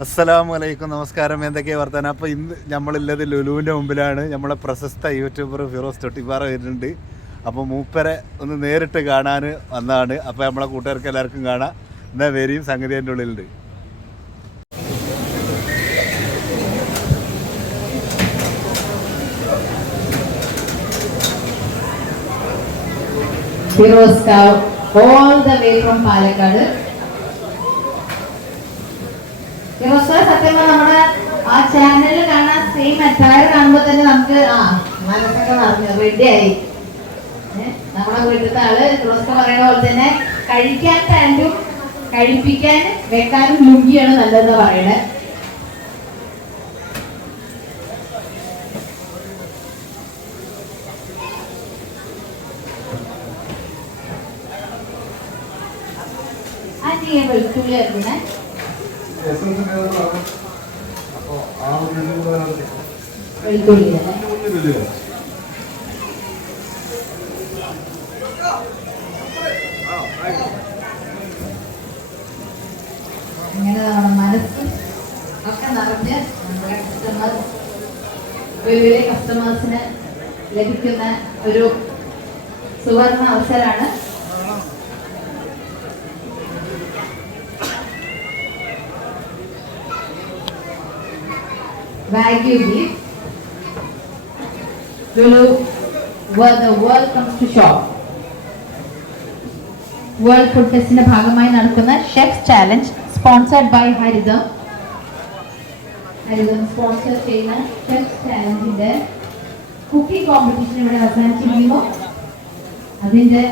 അസ്സലാമു അലൈക്കും, നമസ്കാരം. എന്തൊക്കെയാണ് വർത്താനം? അപ്പോൾ ഇന്ന് നമ്മളുള്ളത് ലുലുവിൻ്റെ മുമ്പിലാണ്. നമ്മളെ പ്രശസ്ത യൂട്യൂബർ ഫിറോസ് തൊട്ടിപ്പാറ വരുന്നുണ്ട്. അപ്പോൾ മൂപ്പരെ ഒന്ന് നേരിട്ട് കാണാൻ വന്നതാണ്. അപ്പോൾ നമ്മളെ കൂട്ടുകാർക്ക് എല്ലാവർക്കും കാണാം. എന്നാൽ വരെയും സംഗതി എൻ്റെ ഉള്ളിലുണ്ട്. Firoz Ka, all the way from Palakkad. Firoz സത്യം നമ്മുടെ ആ ചാനലിൽ കാണാൻ സെയിം അറ്റയർ കാണുമ്പോൾ തന്നെ നമുക്ക് മനസ്സൊക്കെ നിറഞ്ഞു റെഡിയായി. നമ്മുടെ വീട്ടിലത്തെ ആള് ഫിറോസ് പറയുന്ന പോലെ തന്നെ കഴിക്കാൻ പാൻറ്റും കഴിപ്പിക്കാൻ വെക്കാനും ലുങ്കിയാണ് നല്ലതെന്ന് പറയണേ. വെളുത്തുള്ളി ആയിരുന്നേ വെളുത്തുള്ളി അങ്ങനെ നമ്മുടെ മനസ്സ് ഒക്കെ നിറഞ്ഞ് നമ്മുടെ വലിയ വലിയ കസ്റ്റമേഴ്സിന് ലഭിക്കുന്ന ഒരു സുവർണ അവസരമാണ്. Wagyu beef, Lulu, where the world comes to shop. World Food Festന്റെ ഭാഗമായി നടക്കുന്ന chef challenge sponsored by Haritham sponsor ചെയ്യുന്ന ഷെഫ് ചാലഞ്ചിന്റെ കുക്കിംഗ് കോമ്പറ്റീഷൻ ഇവിടെ അവസാനിച്ചിരിക്കുന്നു. അതിന്റെ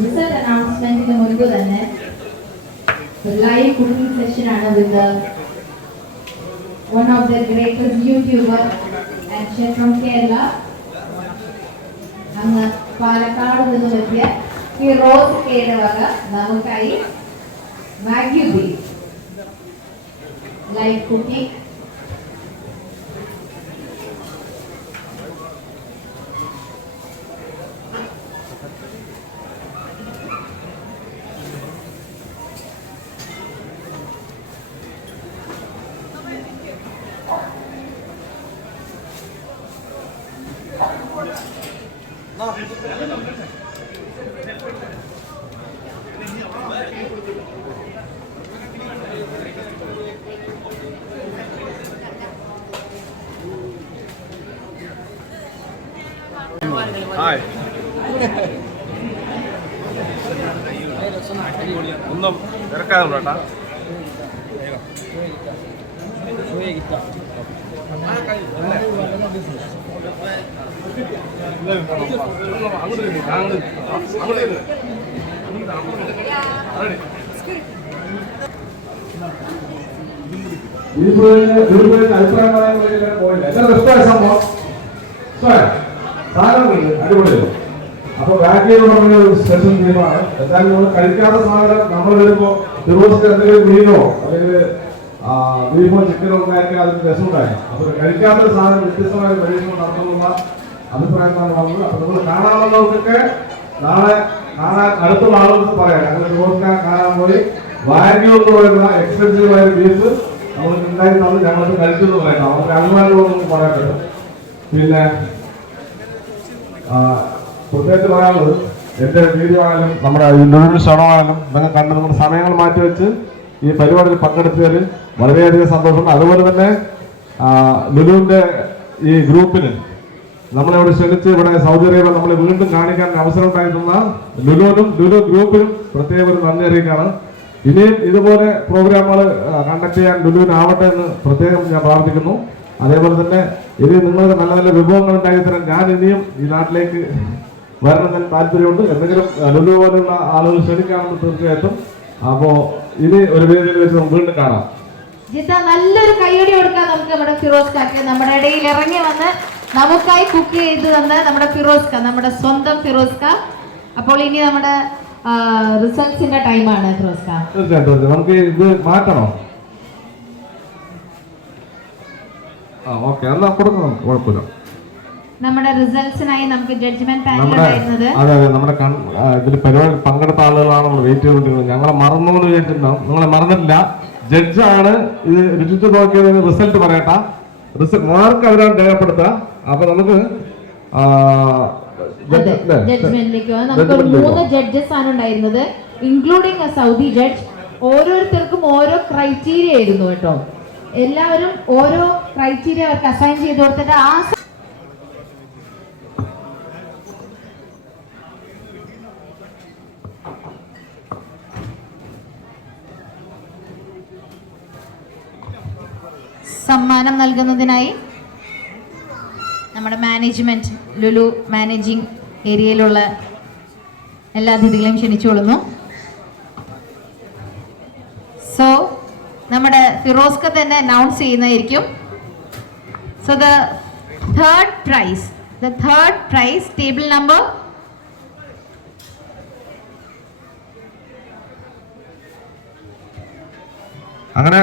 റിസൾട്ട് അനൗൺസ്മെന്റിന് മുൻപ് തന്നെ ലൈവ് കുക്കിംഗ് സെഷൻ ആണ് വിത്ത് one of the greatest YouTuber and chef from Kerala. അങ്ങ് പാലക്കാട് നിന്നും എത്തിയ ഫിറോസ് കെയുടെ വക നമുക്കായി വാഗ്യു ബീഫ് ലൈവ് കുക്കിംഗ് ഒന്നും തിരക്കാതെ കേട്ടാ. അഭിപ്രായം പറയാൻ പോയില്ല. എല്ലാവരും ഇഷ്ടമായ സംഭവം സാധനങ്ങളില്ല, അടിപൊളിയല്ലോ. അപ്പൊ വാഗ്യു പറഞ്ഞ ഒരു സ്പെഷ്യൽ ഗെയിമാണ്. എന്തായാലും നമ്മൾ കഴിക്കാത്ത സാധനം നമ്മൾ വരുമ്പോ ഫിറോസിന് എന്തെങ്കിലും മീനോ അല്ലെങ്കിൽ ബീഫോ ചിക്കനോ ഉണ്ടാക്കിയാൽ അതിന് രസമുണ്ടായി. അപ്പൊ കഴിക്കാത്ത സാധനം വ്യത്യസ്തമായ പരീക്ഷണം നടത്തുന്നുള്ള അഭിപ്രായമാണ് വന്നത്. അപ്പൊ നമ്മൾ കാണാവുന്നവർക്കൊക്കെ നാളെ കാണാൻ അടുത്തുള്ള ആളുകൾക്ക് പറയാം. ഞങ്ങൾ ഫിറോസിനെ കാണാൻ പോയി വാഗ്യു എന്ന് പറയുന്ന എക്സ്പെൻസീവ് ആയ ബീഫ് നമ്മൾക്ക് ഉണ്ടായി തന്നു, ഞങ്ങൾക്ക് കഴിച്ചെന്ന് പറയാം. അവർക്ക് അഭിമാനങ്ങളൊന്നും പറയാൻ പറ്റും. പിന്നെ പ്രത്യേകിച്ച് പറയാനുള്ളത്, എൻ്റെ വീഡിയോ ആയാലും നമ്മുടെ ലുലു ക്ഷണമായാലും ഇതൊക്കെ കണ്ട് നമ്മുടെ സമയങ്ങൾ മാറ്റിവെച്ച് ഈ പരിപാടിയിൽ പങ്കെടുത്തതിൽ വളരെയധികം സന്തോഷമുണ്ട്. അതുപോലെ തന്നെ ലുലുവിൻ്റെ ഈ ഗ്രൂപ്പിന് നമ്മളിവിടെ ക്ഷണിച്ച് ഇവിടെ സൗദി അറേബ്യ നമ്മളെ വീണ്ടും കാണിക്കാൻ അവസരം ഉണ്ടായിരുന്ന ലുലുവിനും ലുലു ഗ്രൂപ്പിനും പ്രത്യേക ഒരു നന്ദി അറിയിക്കുകയാണ്. ഇനിയും ഇതുപോലെ പ്രോഗ്രാമുകൾ കണ്ടക്ട് ചെയ്യാൻ ലുലുവിനാവട്ടെ എന്ന് പ്രത്യേകം ഞാൻ പ്രാർത്ഥിക്കുന്നു. അതേപോലെ തന്നെ ഇനി നിങ്ങൾക്ക് നല്ല നല്ല വിഭവങ്ങൾ ഉണ്ടാക്കി തരാൻ ഞാൻ ഇനിയും ഈ നാട്ടിലേക്ക് വരണമെന്ന് താല്പര്യമുണ്ട്. എന്തെങ്കിലും ലുലു പോലുള്ള ആളുകൾ ക്ഷണിക്കാമെന്ന് തീർച്ചയായിട്ടും. അപ്പോ ഇനി ഒരു വേദിയിൽ വെച്ച് നമുക്ക് വീണ്ടും കാണാം. നല്ലൊരു കൈയടി കൊടുക്കാൻ നമുക്ക് നമ്മുടെ ഫിറോസ് കാക്ക് നമ്മുടെ ഇടയിൽ ഇറങ്ങി വന്ന് നമുക്കായി കുക്ക് ചെയ്ത് തന്ന നമ്മുടെ ഫിറോസ് കാ, നമ്മുടെ സ്വന്തം ഫിറോസ് കാ. അപ്പോൾ ഇനി നമ്മുടെ റിസൾട്ട്സിന്റെ ടൈമാണ് ഫിറോസ് കാ. തീർച്ചയായിട്ടും നമുക്ക് ഇത് മാറ്റണോ? ഓക്കെ, എന്നാ കൊടുക്കണം, കുഴപ്പമില്ല. നമ്മുടെ റിസൾട്ട്സിനായി നമുക്ക് ജഡ്ജ്മെന്റ് പാനൽ നമ്മുടെ ഉണ്ടായിരുന്നത്. അതെ നമ്മുടെ ഇതിൽ പരിപാടി പങ്കെടുത്ത ആളുകളാണ് നമ്മൾ വെയിറ്റ് ചെയ്തുകൊണ്ടിരിക്കുന്നത്. ഞങ്ങളെ മറന്നു എന്ന് വിചാരിച്ചിട്ടുണ്ടാവും. നിങ്ങളെ മറന്നിട്ടില്ല. ജഡ്ജാണ് ഇത് രുചിച്ച് നോക്കിയതിന് റിസൾട്ട് പറയട്ടെ. മാർക്ക് അവരാണ് രേഖപ്പെടുത്തുക. അപ്പൊ നമുക്ക് ജഡ്ജ്മെന്റിലേക്ക് നമുക്ക് 3 ജഡ്ജസ് ആണ് ഉണ്ടായിരുന്നത്, ഇൻക്ലൂഡിംഗ് എ സൗദി ജഡ്ജ്. ഓരോരുത്തർക്കും ഓരോ ക്രൈറ്റീരിയ ആയിരുന്നു കേട്ടോ. എല്ലാവരും ഓരോ ക്രൈറ്റീരിയ അവർക്ക് അസൈൻ ചെയ്ത് കൊടുത്തിട്ട് ആ സമ്മാനം നൽകുന്നതിനായി നമ്മുടെ മാനേജ്മെന്റ് ലുലു മാനേജിംഗ് ഏരിയയിലുള്ള എല്ലാ അതിഥികളെയും ക്ഷണിച്ചുകൊള്ളുന്നു. സോ നമ്മുടെ ഫിറോസ്ക തന്നെ അനൗൺസ് ചെയ്യുന്നതായിരിക്കും. So the third prize table number അങ്ങനെ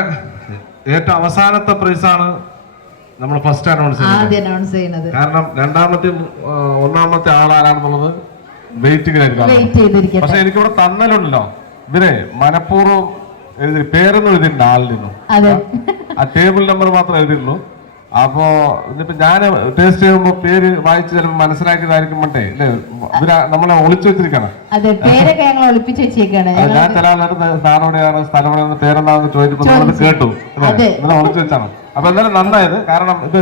ഏറ്റവും അവസാനത്തെ പ്രൈസാണ് നമ്മൾ ഫസ്റ്റ് അനൗൺസ് ചെയ്യുന്നത്. കാരണം ഒന്നാമത്തെ ആളാരാണെന്നുള്ളത് വെയിറ്റിംഗിലായിരിക്കും. പക്ഷെ എനിക്കിവിടെ തന്നലുണ്ടല്ലോ, ഇവരെ മനഃപൂർവ്വം എഴുതി പേരൊന്നും എഴുതിയിട്ടുണ്ട് ആളിൽ നിന്നും. ആ ടേബിൾ നമ്പർ മാത്രം എഴുതിയുള്ളൂ. അപ്പോ ഇനിയിപ്പോ ഞാൻ ടേസ്റ്റ് ചെയ്യുമ്പോ പേര് വായിച്ച് ചിലപ്പോൾ മനസ്സിലാക്കിയതായിരിക്കും. മറ്റേ നമ്മളെ ഒളിച്ചു വെച്ചിരിക്കണം. ഞാൻ ചില ആളുടെ സ്ഥാനോടെയാണ് സ്ഥലം പേരെന്താണെന്ന് ചോദിച്ചപ്പോ നമ്മൾ കേട്ടു, ഇങ്ങനെ ഒളിച്ചു വെച്ചാണ്. അപ്പൊ എന്തായാലും നന്നായത്. കാരണം ഇത്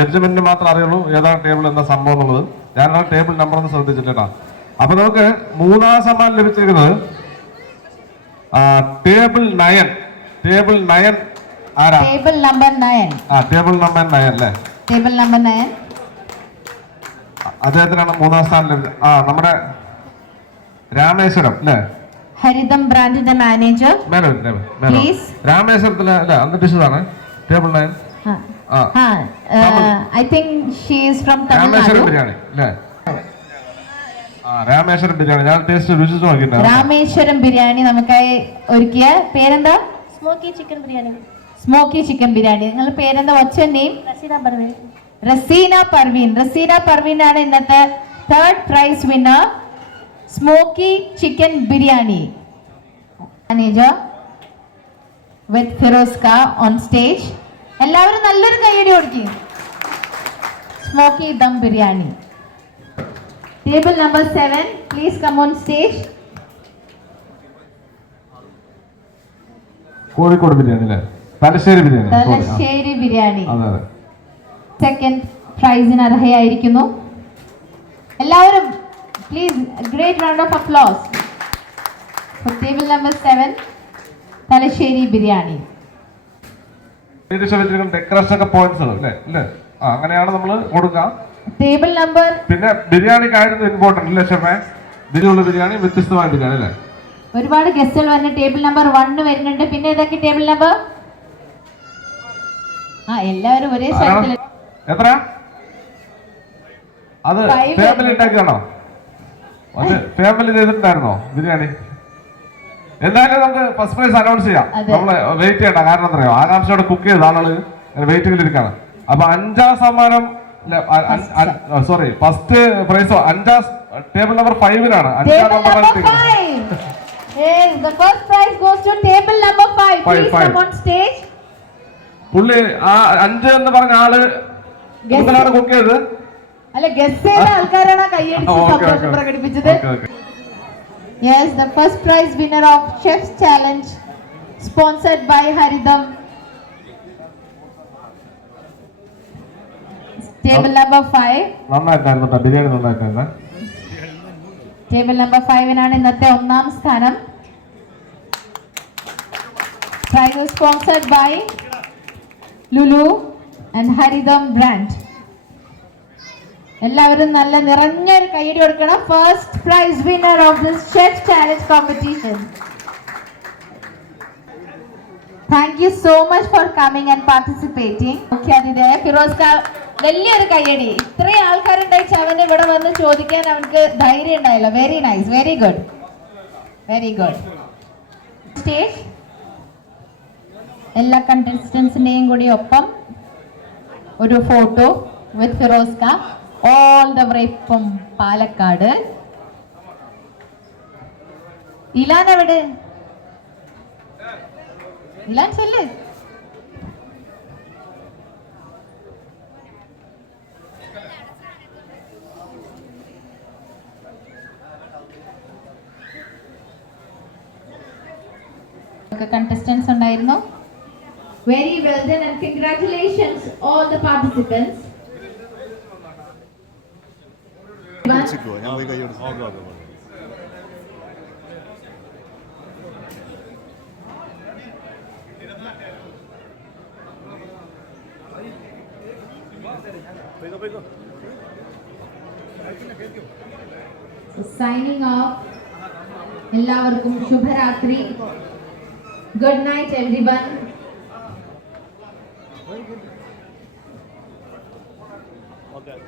ജഡ്ജ്മെന്റിന് മാത്രം അറിയുള്ളൂ ഏതാണ് ടേബിൾ എന്താ സംഭവം എന്നുള്ളത്. ഞാൻ ആ ടേബിൾ നമ്പർ ഒന്ന് ശ്രദ്ധിച്ചിട്ടാ. അപ്പൊ നമുക്ക് 3ാം സമ്മാനം ലഭിച്ചിരിക്കുന്നത് ടേബിൾ 9 ആരാ? Table number 9. ടേബിൾ നമ്പർ 9 അല്ലേ? ടേബിൾ നമ്പർ 9 അദ്ദേഹത്തിനാണ് 3ാം സ്ഥാനം ലഭിച്ചത്. നമ്മുടെ രാമേശ്വരം അല്ലേ? ഹരിതം ബ്രാൻഡിന്റെ മാനേജർ രാമേശ്വരത്തിലെ അല്ലേ? അന്തരീക്ഷതാണ് table 9. I think she is from Rameswaram biryani അല്ലേ? രാമേശ്വരം ബിരിയാണി ഞാൻ ടേസ്റ്റ് രുചിച്ച് നോക്കിയിട്ടുണ്ട്. രാമേശ്വരം ബിരിയാണി നമുക്കായി ഒരുക്കിയ പേരെന്താ? Smoky chicken biryani. നിങ്ങളുടെ പേരെന്താ? What's your name? Raseena Parveen ആണ് ഇന്നത്തെ third prize winner. Smoky chicken biryani manager with Firozka on stage. എല്ലാവരും നല്ലൊരു കൈയടി കൊടുക്കും. Smoky dum biryani. Table number 7, please come on stage. Kozhikode biryani അല്ലേ? തലശ്ശേരി ബിരിയാണി. സെക്കൻഡ് പ്രൈസിന് അർഹയായിരിക്കുന്നു. എല്ലാവരും please great round of applause for table number 7 Thalassery biryani. Decoration ഒക്കെ പോയിന്റ്സ് അല്ലേ? അങ്ങനെയാണ് നമ്മൾ കൊടുക്കുക. ടേബിൾ നമ്പർ പിന്നെ ബിരിയാണിക്കായിരുന്നു ഇമ്പോർട്ടന്റ് അല്ലേ ഷെഫേ? ബിരിയാണി ബിരിയാണി വ്യത്യസ്തമായ ബിരിയാണി അല്ലേ? ഒരുപാട് ഗസ്റ്റുകൾ വന്ന് ടേബിൾ നമ്പർ 1 വരുന്നുണ്ട്. പിന്നെ ഏതൊക്കെ ടേബിൾ നമ്പർ? എല്ലാവരും ഒരേ സ്ഥലത്തിൽ. എത്ര? അത് ഫാമിലി ഉണ്ടാക്കിയാണോ? അത് ഫാമിലി ചെയ്തിട്ടുണ്ടായിരുന്നോ ബിരിയാണി? എന്തായാലും നമുക്ക് ഫസ്റ്റ് പ്രൈസ് അനൗൺസ് ചെയ്യാം. നമ്മള് വെയിറ്റ് ചെയ്യണ്ട. കാരണം എത്രയോ ആകാംക്ഷയോടെ കുക്ക് ചെയ്ത ആളുകൾ വെയിറ്റിംഗിൽ ഇരിക്കാണ്. അപ്പൊ 5ാം സമ്മാനം ഫസ്റ്റ് പ്രൈസ് 5ാം ടേബിൾ നമ്പർ 5-നാണ്. 5ാം നമ്പർ the first prize goes to table number 5. Please come on stage. പുള്ളി 5 എന്ന് പറഞ്ഞ ആള് കൂടുതലാണ് കുക്ക് ചെയ്തത്. അല്ല, ഗസ്റ്റ് ചെയ്ത ആൾക്കാരാണ് കൈയടിച്ച് സന്തോഷം പ്രകടിപ്പിച്ചത്. Yes, the first prize winner of Chef's Challenge sponsored by Haridam. Table number 5. നന്നായിട്ടായിരുന്നു ബിരിയാണി, നന്നായിട്ടായിരുന്നു. ടേബിൾ നമ്പർ 5-നാണ് ഇന്നത്തെ 1ാം സ്ഥാനം. Prize was sponsored by Lulu and Haridam brand. എല്ലാവരും നല്ല നിറഞ്ഞൊരു കൈയടി കൊടുക്കണം. First prize winner of this chef challenge competition. Thank you so much for coming and participating. മുഖ്യാതിഥിയായ ഫിറോസ്ക വലിയൊരു കയ്യടി. ഇത്രയും ആൾക്കാരുണ്ടായിട്ട് അവന് ഇവിടെ വന്ന് ചോദിക്കാൻ അവർക്ക് ധൈര്യം ഉണ്ടായല്ലോ. Very nice, very good, very good. Stage എല്ലാ കണ്ടസ്റ്റൻസിന്റെയും കൂടി ഒപ്പം ഒരു photo with Firozka. all the way from പാലക്കാട്. ഇലാൻ എവിടെ? ഇലാൻ ചെല്ല്. കണ്ടസ്റ്റൻസ് ഉണ്ടായിരുന്നു. Very well done and congratulations all the participants. ഞാൻ പോയി കൈ കൊടുത്തു. Signing off. എല്ലാവർക്കും ശുഭരാത്രി. Good night everyone. Okay.